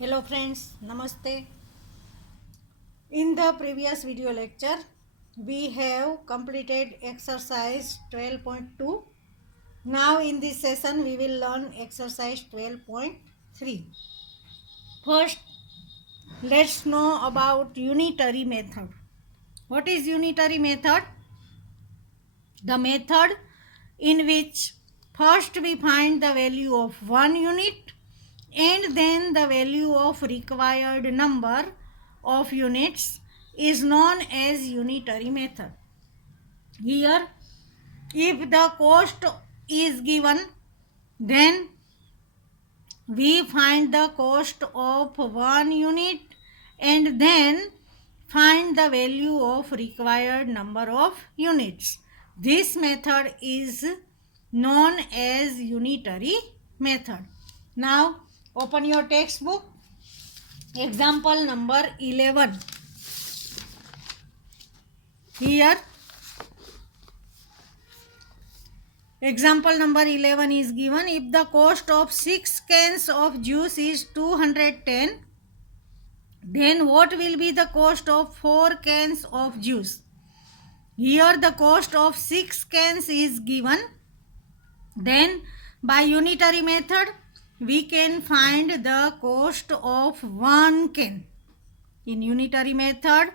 Hello friends, Namaste. In the previous video lecture, we have completed exercise 12.2. Now in this session, we will learn exercise 12.3. First, let's know about unitary method. What is unitary method? The method in which first we find the value of one unit and then the value of required number of units is known as unitary method. Here, if the cost is given, then we find the cost of one unit and then find the value of required number of units. This method is known as unitary method. Now open your textbook. Example number 11. Here example number 11 is given. If the cost of 6 cans of juice is 210, then what will be the cost of 4 cans of juice? Here the cost of 6 cans is given. Then by unitary method we can find the cost of 1 can. In unitary method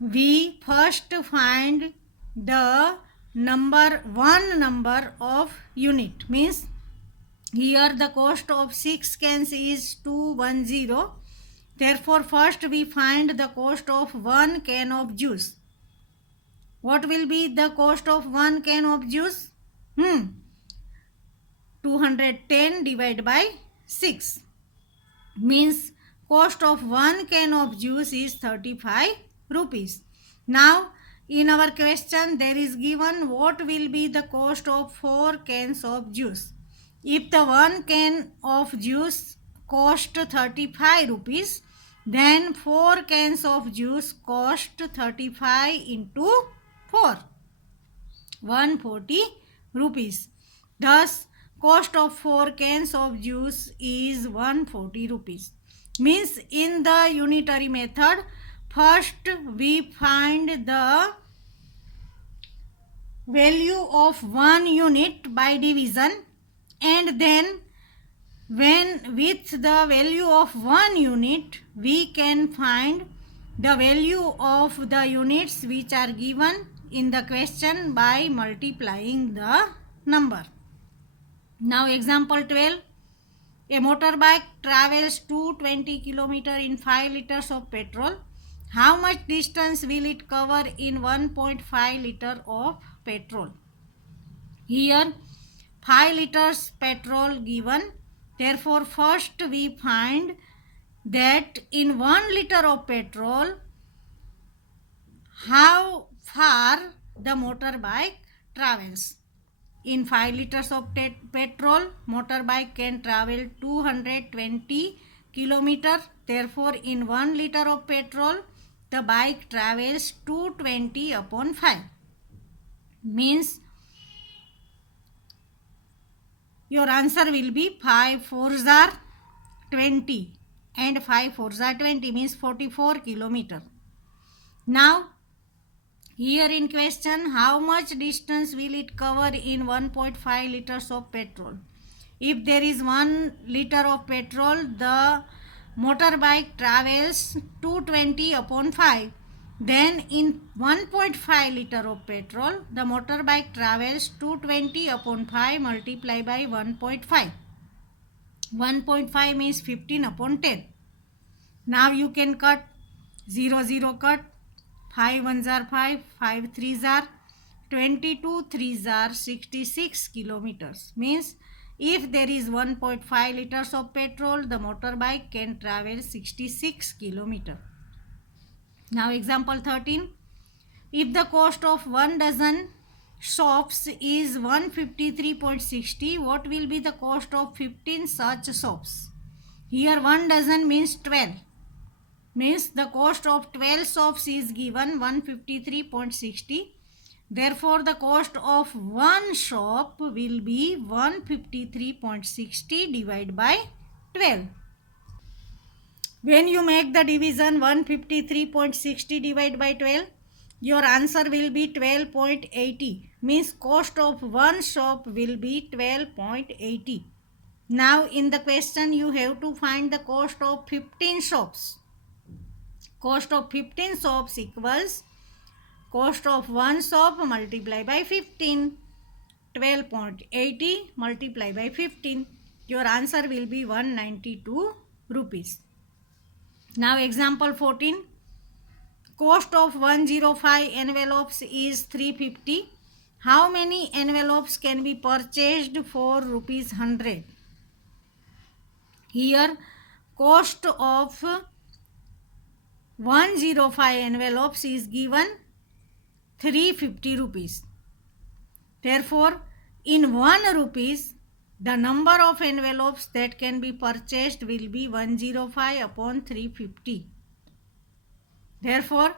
we first find the one number of unit, means here the cost of 6 cans is 210. Therefore first we find the cost of 1 can of juice. What will be the cost of 1 can of juice? 210 divided by 6 means cost of 1 can of juice is 35 rupees. Now in our question there is given what will be the cost of 4 cans of juice. If the 1 can of juice cost 35 rupees, then 4 cans of juice cost 35 into 4, 140 rupees. Thus cost of 4 cans of juice is 140 rupees. Means in the unitary method first we find the value of 1 unit by division, and then when with the value of 1 unit we can find the value of the units which are given in the question by multiplying the number. Now example 12. A motorbike travels 220 km in 5 liters of petrol. How much distance will it cover in 1.5 liter of petrol? Here 5 liters petrol given. Therefore first we find that in 1 liter of petrol how far the motorbike travels. In 5 liters of petrol, motorbike can travel 220 km. Therefore, in 1 liter of petrol, the bike travels 220 upon 5. Means your answer will be 5 4s are 20 and 5 4s are 20 means 44 km. Now, here in question, how much distance will it cover in 1.5 liters of petrol? If there is 1 liter of petrol, the motorbike travels 220 upon 5. Then in 1.5 liter of petrol, the motorbike travels 220 upon 5 multiplied by 1.5. 1.5 means 15 upon 10. Now you can cut 0 0 cut. 5 1s are 5, 5 3s are 22, 3s are 66 kilometers. Means if there is 1.5 liters of petrol, the motorbike can travel 66 kilometers. Now example 13. If the cost of 1 dozen soaps is 153.60, what will be the cost of 15 such soaps? Here 1 dozen means 12. Means the cost of 12 soaps is given 153.60. Therefore the cost of one soap will be 153.60 divided by 12. When you make the division 153.60 divided by 12, your answer will be 12.80. Means cost of one shop will be 12.80. Now in the question you have to find the cost of 15 shops. Cost of 15 shops equals cost of one shop multiplied by 15. 12.80 multiplied by 15. Your answer will be 192 rupees. Now example 14. Cost of 105 envelopes is 350. How many envelopes can be purchased for rupees 100? Here cost of 105 envelopes is given 350 rupees. Therefore, in 1 rupees, the number of envelopes that can be purchased will be 105 upon 350. Therefore,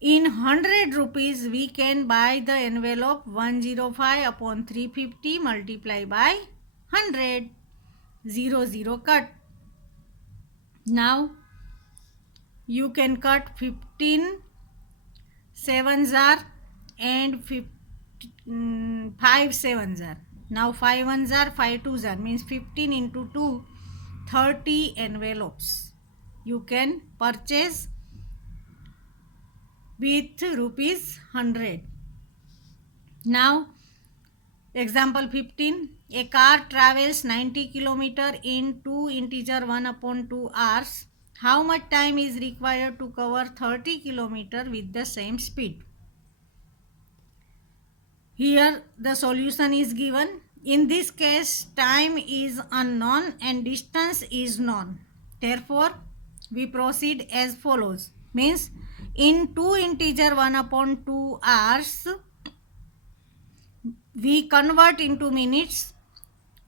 in 100 rupees, we can buy the envelope 105 upon 350 multiply by 100. 0 cut. Now, you can cut 15 sevens are and 5 sevens are. Now 5 ones are, 5 twos are, means 15 into 2, 30 envelopes you can purchase with rupees 100. Now example 15. A car travels 90 km in 2 integer 1 upon 2 hours. How much time is required to cover 30 km with the same speed? Here the solution is given. In this case, time is unknown and distance is known. Therefore, we proceed as follows. Means in 2 integer 1 upon 2 hours, we convert into minutes.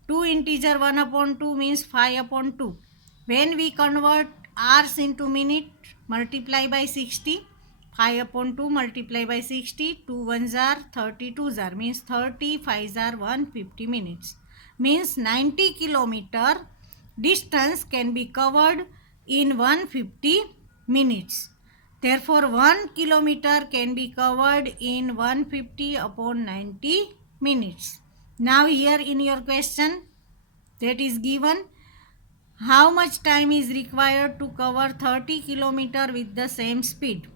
2 integer 1 upon 2 means 5 upon 2. When we convert hours into minute, multiply by 60. 5 upon 2 multiply by 60. 2 ones are, 32s are, means 30, 5s are 150 minutes. Means 90 kilometer distance can be covered in 150 minutes. Therefore, 1 kilometer can be covered in 150 upon 90 minutes. Now here in your question that is given, how much time is required to cover 30 km with the same speed?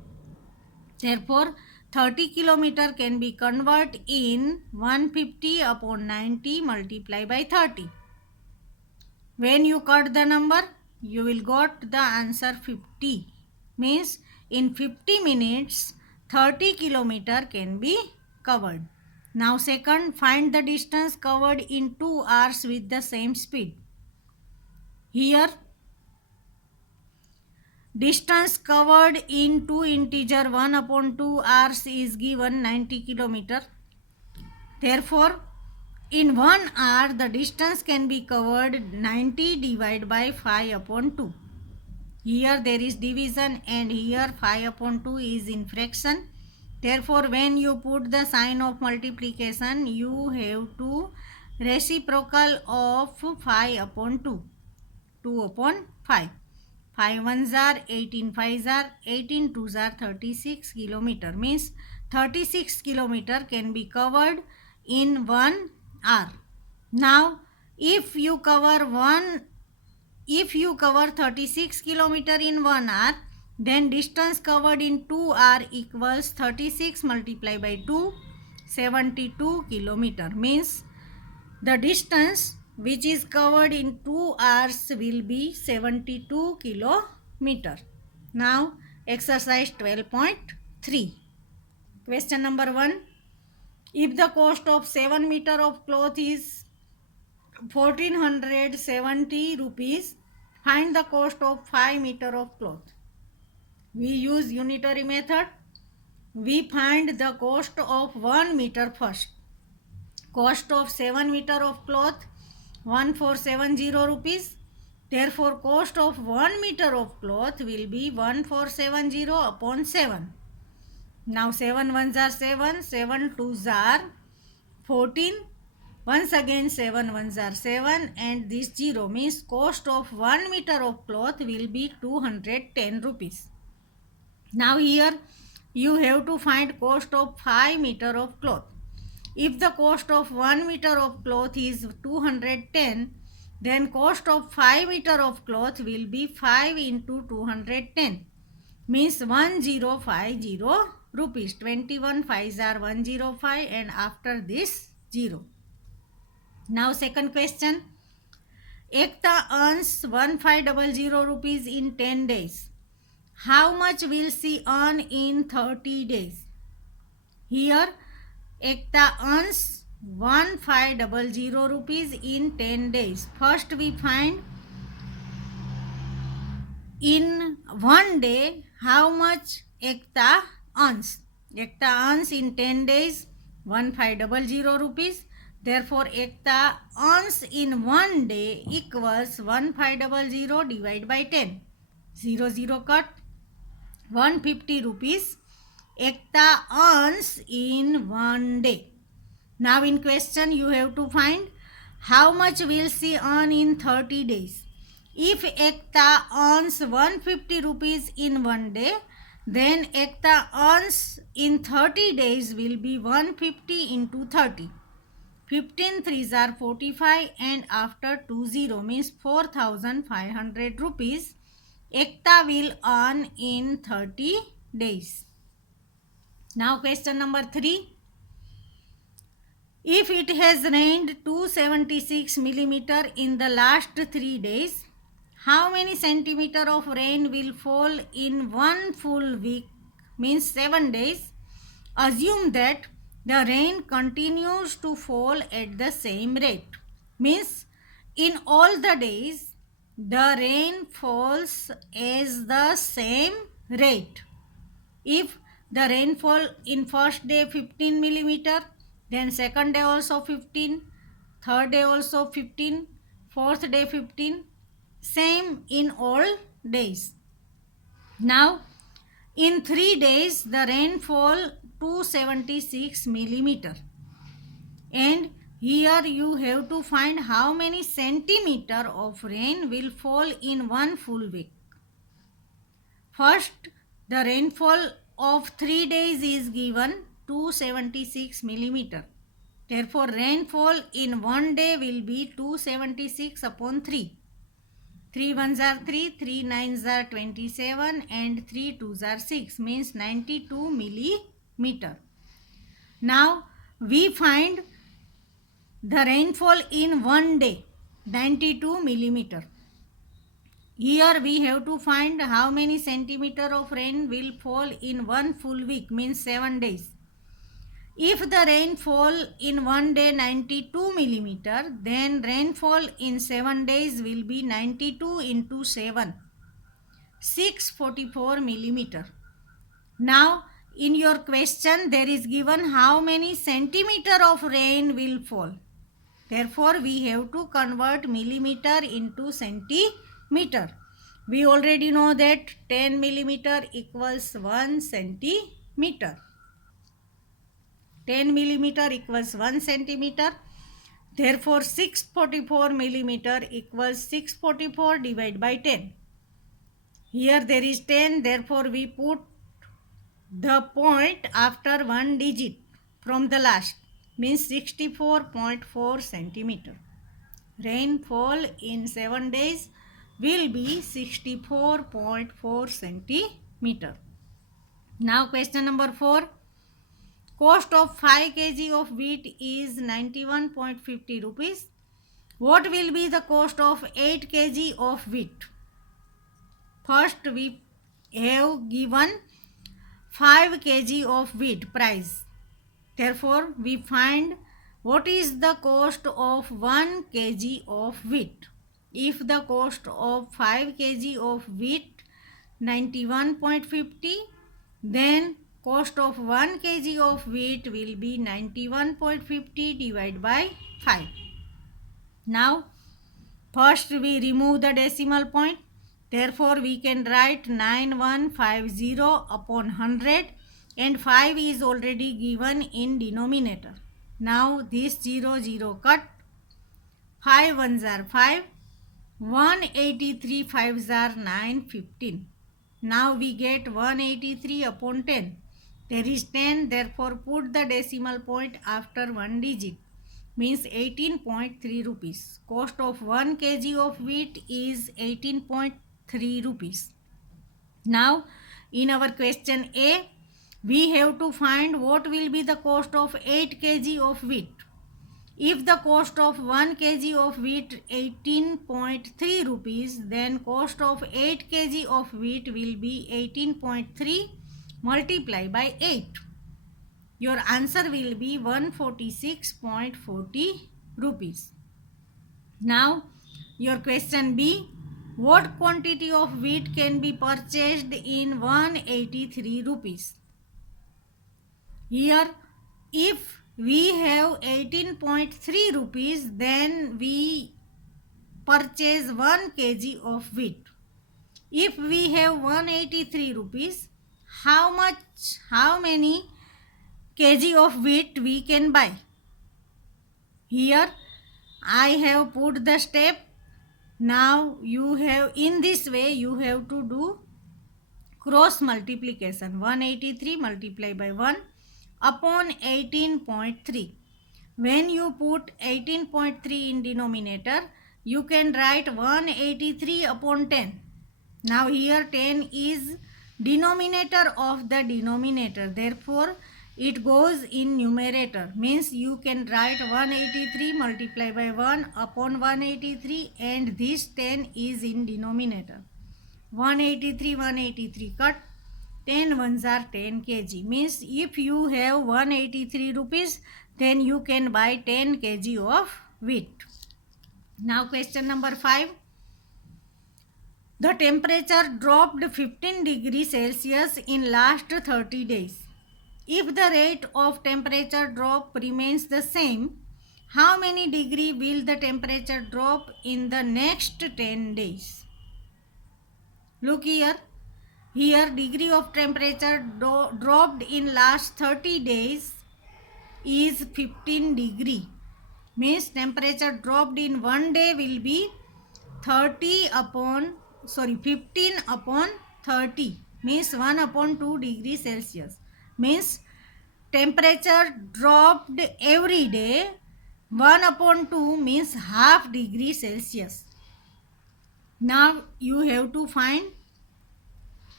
Therefore, 30 km can be converted in 150 upon 90 multiply by 30. When you cut the number, you will got the answer 50. Means in 50 minutes, 30 km can be covered. Now second, find the distance covered in 2 hours with the same speed. Here, distance covered in 2 integer 1 upon 2 hours is given 90 km. Therefore, in 1 hour, the distance can be covered 90 divided by 5 upon 2. Here there is division and here 5 upon 2 is in fraction. Therefore, when you put the sign of multiplication, you have to reciprocal of 5 upon 2. 2 upon 5. 5 ones are, 18 fives are, 18 twos are 36 kilometer. Means 36 kilometer can be covered in 1 hour. Now, if you cover 36 kilometer in 1 hour, then distance covered in 2 hour equals 36 multiplied by 2, 72 kilometer. Means the distance which is covered in 2 hours will be 72 kilometer. Now exercise 12.3. Question number 1. If the cost of 7 meter of cloth is 1470 rupees, find the cost of 5 meter of cloth. We use unitary method. We find the cost of 1 meter first. Cost of 7 meter of cloth 1470 rupees. Therefore, cost of 1 meter of cloth will be 1470 upon 7. Now 7 ones are 7, 7 twos are 14, Once again 7 ones are 7 and this 0 means cost of 1 meter of cloth will be 210 rupees. Now here you have to find cost of 5 meter of cloth. If the cost of 1 meter of cloth is 210, then cost of 5 meter of cloth will be 5 into 210 means 1050 rupees. 21 5s are 105 and after this 0. Now second question. Ekta earns 1500 rupees in 10 days. How much will she earn in 30 days? Here Ekta earns 1500 rupees in 10 days. First we find in one day how much Ekta earns. Ekta earns in 10 days 1500 rupees. Therefore Ekta earns in one day equals 1500 divided by 10. 0 0 cut. 150 rupees Ekta earns in one day. Now in question you have to find how much will she earn in 30 days. If Ekta earns 150 rupees in one day, then Ekta earns in 30 days will be 150 into 30. 15 3s are 45 and after 20 means 4500 rupees Ekta will earn in 30 days. Now question number 3. If it has rained 276 millimeter in the last 3 days, how many centimeter of rain will fall in one full week, means 7 days? Assume that the rain continues to fall at the same rate, means in all the days the rain falls as the same rate. If the rainfall in first day 15 millimeter, then second day also 15, third day also 15, fourth day 15, same in all days. Now in 3 days the rainfall 276 millimeter, and here you have to find how many centimeter of rain will fall in one full week. First, the rainfall of 3 days is given 276 millimeter. Therefore, rainfall in one day will be 276 upon 3. 3 ones are 3, 3 nines are 27 and 3 twos are 6 means 92 millimeter. Now, we find the rainfall in one day 92 millimeter. Here we have to find how many centimeter of rain will fall in one full week, means 7 days. If the rainfall in one day 92 millimeter, then rainfall in 7 days will be 92 into 7, 644 millimeter. Now in your question there is given how many centimeter of rain will fall. Therefore we have to convert millimeter into centimeter. We already know that 10 millimeter equals 1 centimeter. 10 millimeter equals 1 centimeter. Therefore 644 millimeter equals 644 divided by 10. Here there is 10, therefore we put the point after one digit from the last, means 64.4 centimeter. Rainfall in 7 days will be 64.4 centimeter. Now question number 4. Cost of 5 kg of wheat is 91.50 rupees. What will be the cost of 8 kg of wheat? First we have given 5 kg of wheat price. Therefore we find what is the cost of 1 kg of wheat. If the cost of 5 kg of wheat 91.50, then cost of 1 kg of wheat will be 91.50 divided by 5. Now first we remove the decimal point. Therefore we can write 9150 upon 100 and 5 is already given in denominator. Now this 0 0 cut. 5 ones are 5. 183 5s are 915. Now we get 183 upon 10. There is 10, therefore put the decimal point after one digit. Means 18.3 rupees. Cost of 1 kg of wheat is 18.3 rupees. Now in our question A, we have to find what will be the cost of 8 kg of wheat. If the cost of 1 kg of wheat 18.3 rupees, then cost of 8 kg of wheat will be 18.3 multiplied by 8. Your answer will be 146.40 rupees. Now your question B, what quantity of wheat can be purchased in 183 rupees? Here, if we have 18.3 rupees, then we purchase 1 kg of wheat. If we have 183 rupees, how many kg of wheat we can buy? Here I have put the step. Now you have, in this way you have to do cross multiplication. 183 multiplied by 1 upon 18.3. When you put 18.3 in denominator, you can write 183 upon 10. Now here 10 is denominator of the denominator. Therefore, it goes in numerator. Means you can write 183 multiplied by 1 upon 183, and this 10 is in denominator. 183 cut. 10 ones are 10 kg. Means if you have 183 rupees, then you can buy 10 kg of wheat. Now question number 5. The temperature dropped 15 degrees Celsius in last 30 days. If the rate of temperature drop remains the same, how many degree will the temperature drop in the next 10 days? Look here. Here degree of temperature dropped in last 30 days is 15 degree. Means temperature dropped in one day will be 15 upon 30. Means 1 upon 2 degrees Celsius. Means temperature dropped every day. 1 upon 2 means half degree Celsius. Now you have to find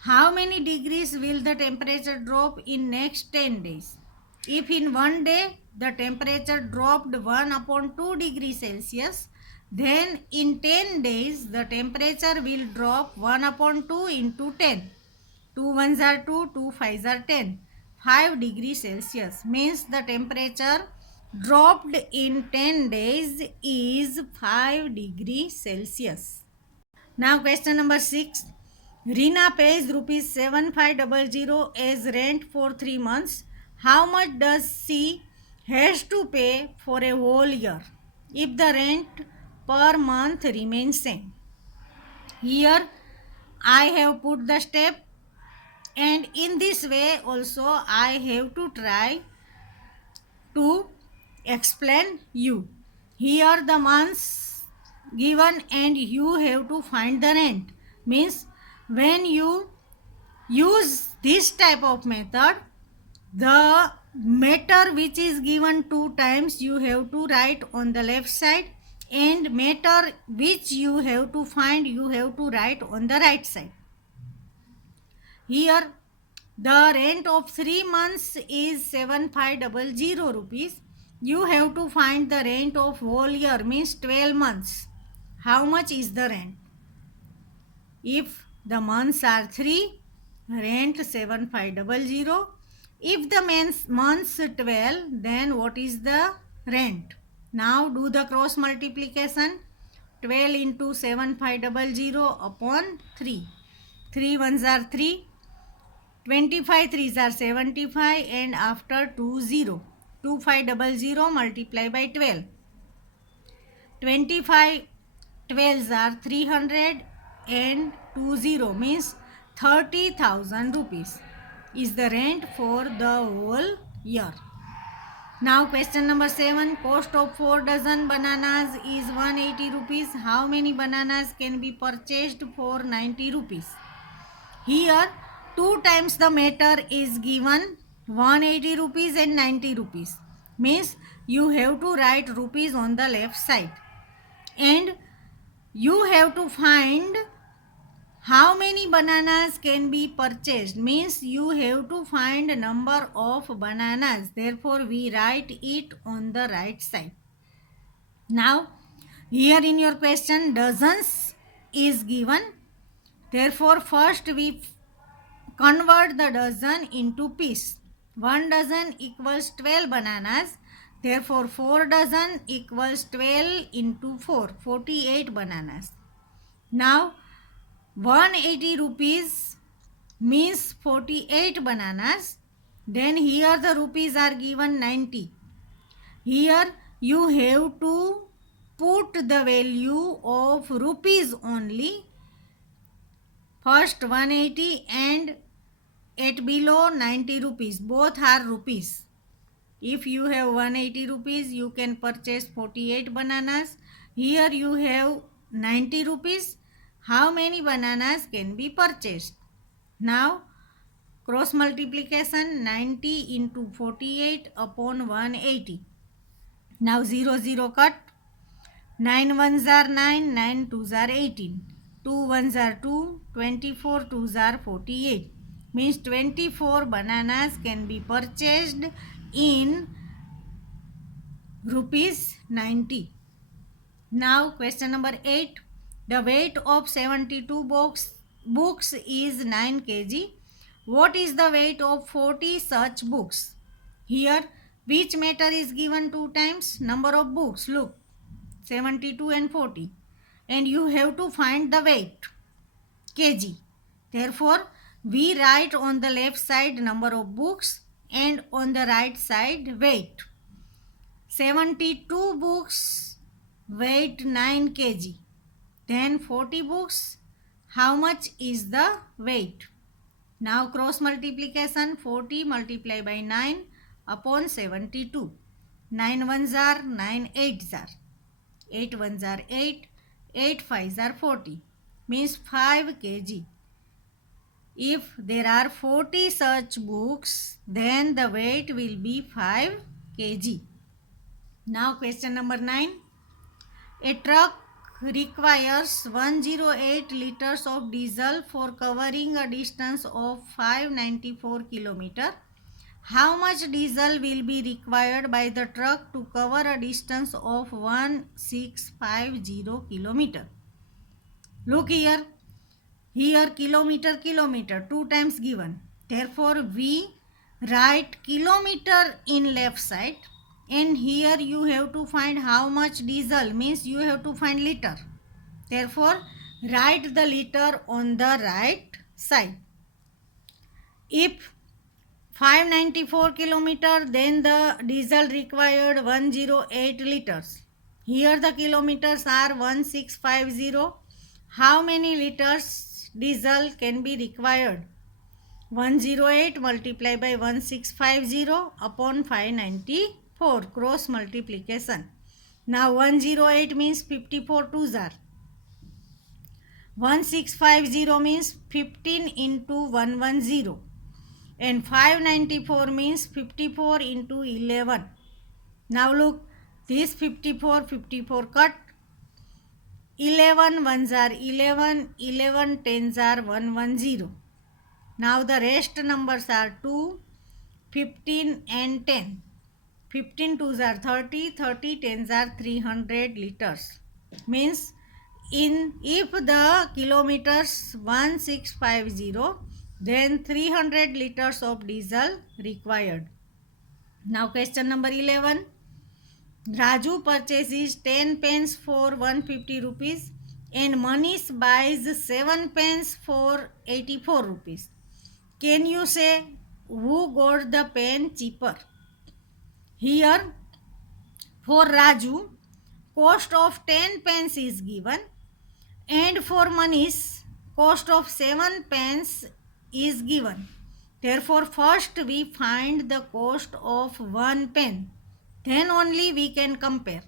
how many degrees will the temperature drop in next 10 days. If in one day the temperature dropped 1 upon 2 degrees Celsius, then in 10 days the temperature will drop 1 upon 2 into 10. 2 ones are 2, 2 5s are 10. 5 degrees Celsius means the temperature dropped in 10 days is 5 degrees Celsius. Now question number 6. Rina pays rupees 7500 as rent for 3 months. How much does she has to pay for a whole year if the rent per month remains same? Here I have put the step, and in this way also I have to try to explain you. Here the months given and you have to find the rent. Means when you use this type of method, the matter which is given 2 times you have to write on the left side, and matter which you have to find you have to write on the right side. Here the rent of 3 months is 7500 rupees. You have to find the rent of whole year, means 12 months. How much is the rent? If the months are 3, rent 7500. If the months 12, then what is the rent? Now do the cross multiplication. 12 into 7500 upon 3. 3 ones are 3. 25 3s are 75, and after 2 0. 2500 multiplied by 12. 25 12s are 300 and 2 0 means 30,000 rupees is the rent for the whole year. Now question number 7. Cost of 4 dozen bananas is 180 rupees. How many bananas can be purchased for 90 rupees? Here 2 times the matter is given, 180 rupees and 90 rupees. Means you have to write rupees on the left side. And you have to find how many bananas can be purchased. Means you have to find number of bananas. Therefore we write it on the right side. Now here in your question dozens is given. Therefore first we convert the dozen into piece. 1 dozen equals 12 bananas. Therefore 4 dozen equals 12 into 4, 48 bananas. Now 180 rupees means 48 bananas. Then here the rupees are given 90. Here you have to put the value of rupees only. First 180 and at below 90 rupees. Both are rupees. If you have 180 rupees, you can purchase 48 bananas. Here you have 90 rupees. How many bananas can be purchased? Now cross multiplication, 90 into 48 upon 180. Now 0 0 cut. 9 ones are 9, 9 twos are 18. 2 ones are 2, 24 twos are 48. Means 24 bananas can be purchased in rupees 90. Now question number 8. The weight of 72 books is 9 kg. What is the weight of 40 such books? Here which matter is given 2 times? Number of books. Look, 72 and 40. And you have to find the weight, kg. Therefore we write on the left side number of books and on the right side weight. 72 books weight 9 kg. Then 40 books, how much is the weight? Now cross multiplication, 40 multiplied by 9 upon 72. 9 ones are 9 eights are. 8 ones are 8, 8 fives are 40. Means 5 kg. If there are 40 such books, then the weight will be 5 kg. Now question number 9. A truck requires 108 liters of diesel for covering a distance of 594 km. How much diesel will be required by the truck to cover a distance of 1650 km? Look here. Here kilometer, 2 times given. Therefore we write kilometer in left side. And here you have to find how much diesel, means you have to find liter. Therefore write the liter on the right side. If 594 kilometer, then the diesel required 108 liters. Here the kilometers are 1650. How many liters diesel can be required? 108 multiplied by 1650 upon 594. Cross multiplication. Now 108 means 54 twos are. 1650 means 15 into 110. And 594 means 54 into 11. Now look, this 54 cut. 11 ones are 11, 11 tens are 110. Now the rest numbers are 2, 15 and 10. 15 twos are 30, 30 tens are 300 liters. Means if the kilometers 1650, then 300 liters of diesel required. Now question number 11. Raju purchases 10 pens for 150 rupees and Manish buys 7 pens for 84 rupees. Can you say who got the pen cheaper? Here for Raju, cost of 10 pens is given, and for Manish, cost of 7 pens is given. Therefore first we find the cost of 1 pen. Then only we can compare.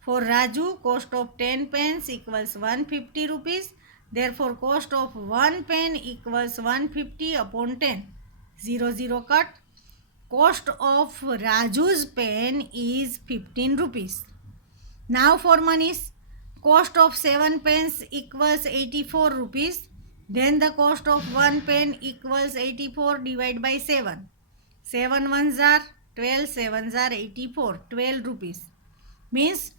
For Raju, cost of 10 pens equals 150 rupees. Therefore, cost of 1 pen equals 150 upon 10. 0, 0 cut. Cost of Raju's pen is 15 rupees. Now for Manish, cost of 7 pens equals 84 rupees. Then the cost of 1 pen equals 84 divided by 7. 7 ones are 12, 7s are 84, 12 rupees. Means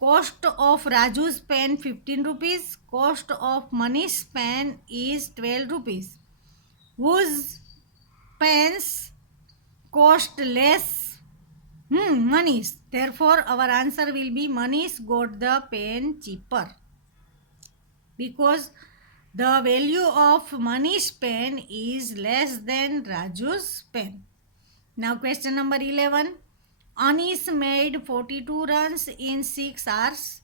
cost of Raju's pen 15 rupees, cost of Manish's pen is 12 rupees. Whose pens cost less? Manish. Therefore, our answer will be Manish got the pen cheaper. Because the value of Manish's pen is less than Raju's pen. Now question number 11. Anish made 42 runs in 6 hours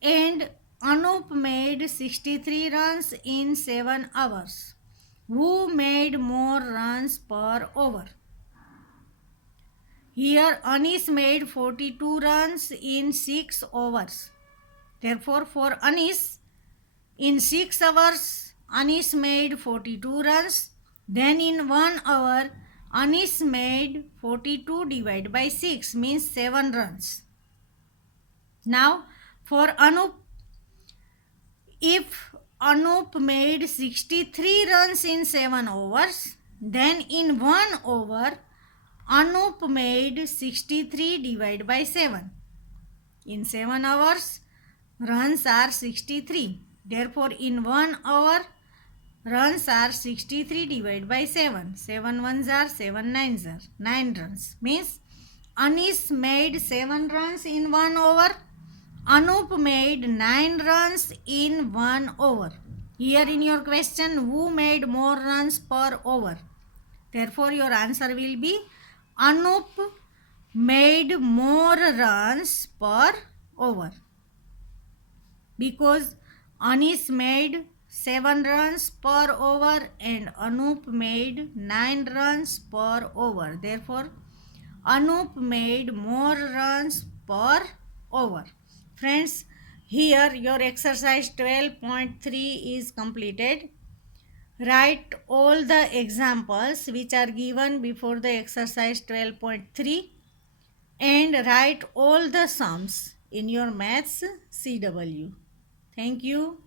and Anup made 63 runs in 7 hours. Who made more runs per over? Here Anish made 42 runs in 6 hours. Therefore, for Anish, in 6 hours, Anish made 42 runs. Then in 1 hour, Anish made 42 divided by 6 means 7 runs. Now, for Anup, if Anup made 63 runs in 7 overs, then in 1 over, Anup made 63 divided by 7. In 7 hours, runs are 63. Therefore, in 1 hour, runs are 63 divided by 7. 7 ones are 7 nines are 9 runs. Means Anish made 7 runs in 1 over. Anup made 9 runs in 1 over. Here in your question, who made more runs per over? Therefore, your answer will be Anup made more runs per over. Because Anish made 7 runs per over and Anup made 9 runs per over. Therefore, Anup made more runs per over. Friends, here your exercise 12.3 is completed. Write all the examples which are given before the exercise 12.3 and write all the sums in your maths CW. Thank you.